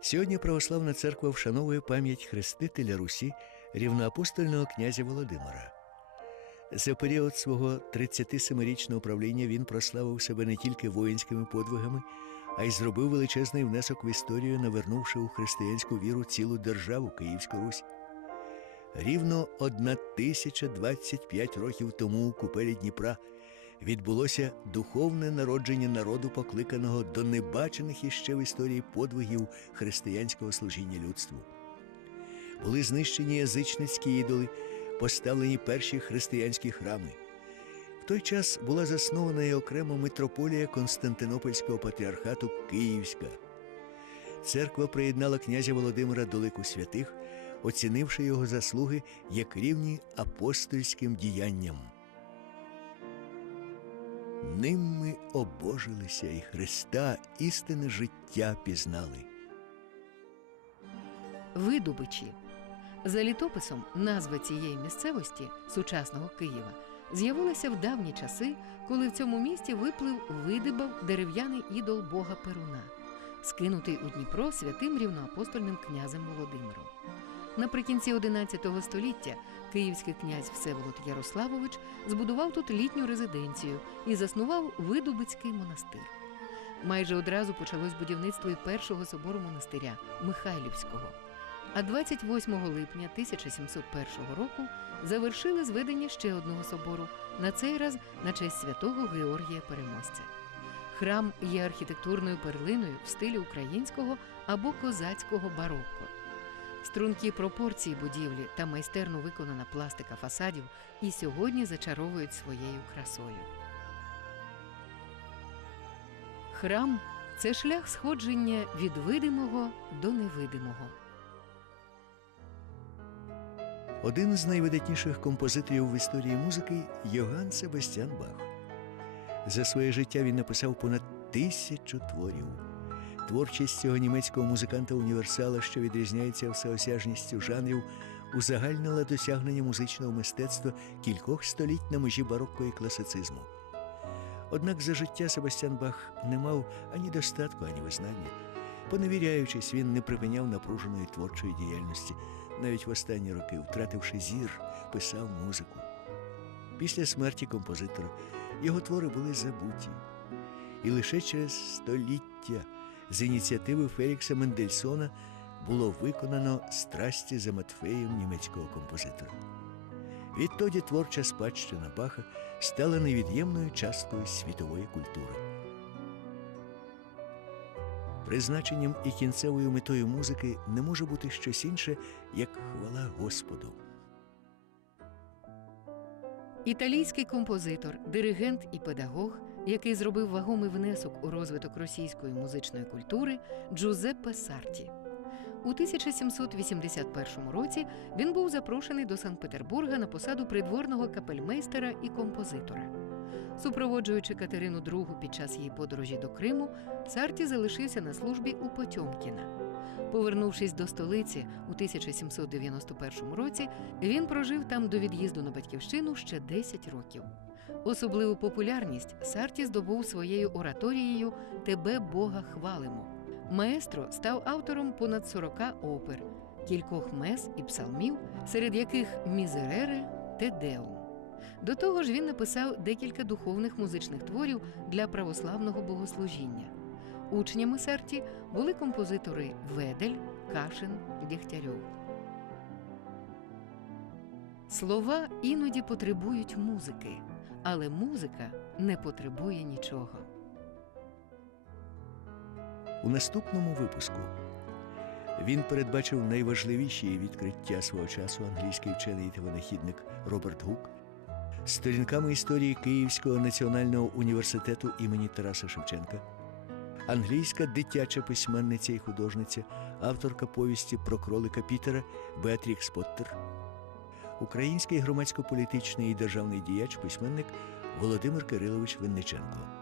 Сьогодні православна церква вшановує пам'ять хрестителя Русі рівноапостольного князя Володимира. За період свого 37-річного правління він прославив себе не тільки воїнськими подвигами, а й зробив величезний внесок в історію, навернувши у християнську віру цілу державу Київську Русь. Рівно 1025 років тому у купелі Дніпра відбулося духовне народження народу, покликаного до небачених іще в історії подвигів християнського служіння людству. Були знищені язичницькі ідоли, поставлені перші християнські храми. В той час була заснована і окрема митрополія Константинопольського патріархату Київська. Церква приєднала князя Володимира до лику святих, оцінивши його заслуги як рівні апостольським діянням. Ним ми обожилися і Христа істинне життя пізнали. Видубичі. За літописом назва цієї місцевості сучасного Києва з'явилася в давні часи, коли в цьому місті виплив видибав дерев'яний ідол Бога Перуна, скинутий у Дніпро святим рівноапостольним князем Володимиром. Наприкінці XI століття київський князь Всеволод Ярославович збудував тут літню резиденцію і заснував Видубицький монастир. Майже одразу почалось будівництво і першого собору монастиря Михайлівського. А 28 липня 1701 року завершили зведення ще одного собору, на цей раз на честь святого Георгія Переможця. Храм є архітектурною перлиною в стилі українського або козацького барокко. Стрункі пропорції будівлі та майстерно виконана пластика фасадів і сьогодні зачаровують своєю красою. Храм це шлях сходження від видимого до невидимого. Один з найвидатніших композиторів в історії музики Йоганн Себастьян Бах. За своє життя він написав понад тисячу творів. Творчість цього німецького музиканта універсала, що відрізняється всеосяжністю жанрів, узагальнила досягнення музичного мистецтва кількох століть на межі барокко і класицизму. Однак за життя Себастьян Бах не мав ані достатку, ані визнання. Поневіряючись, він не припиняв напруженої творчої діяльності, навіть в останні роки, втративши зір, писав музику. Після смерті композитора його твори були забуті, і лише через століття з ініціативи Фелікса Мендельсона було виконано страсті за Матфеєм німецького композитора. Відтоді творча спадщина Баха стала невід'ємною часткою світової культури. Призначенням і кінцевою метою музики не може бути щось інше, як хвала Господу. Італійський композитор, диригент і педагог, який зробив вагомий внесок у розвиток російської музичної культури Джузеппе Сарті. У 1781 році він був запрошений до Санкт-Петербурга на посаду придворного капельмейстера і композитора. Супроводжуючи Катерину II під час її подорожі до Криму, Сарті залишився на службі у Потьомкіна. Повернувшись до столиці у 1791 році, він прожив там до від'їзду на батьківщину ще 10 років. Особливу популярність Сарті здобув своєю ораторією Тебе Бога хвалимо. Маестро став автором понад 40 опер, кількох мес і псалмів, серед яких мізерери Тедеум. До того ж, він написав декілька духовних музичних творів для православного богослужіння. Учнями Сарті були композитори Ведель, Кашин, Дєгтярьов. Слова іноді потребують музики, але музика не потребує нічого. У наступному випуску він передбачив найважливіші відкриття свого часу англійський вчений та винахідник Роберт Гук сторінками історії Київського національного університету імені Тараса Шевченка, англійська дитяча письменниця і художниця, авторка повісті про кролика Пітера Беатрікс Поттер, український громадсько-політичний і державний діяч, письменник Володимир Кирилович Винниченко.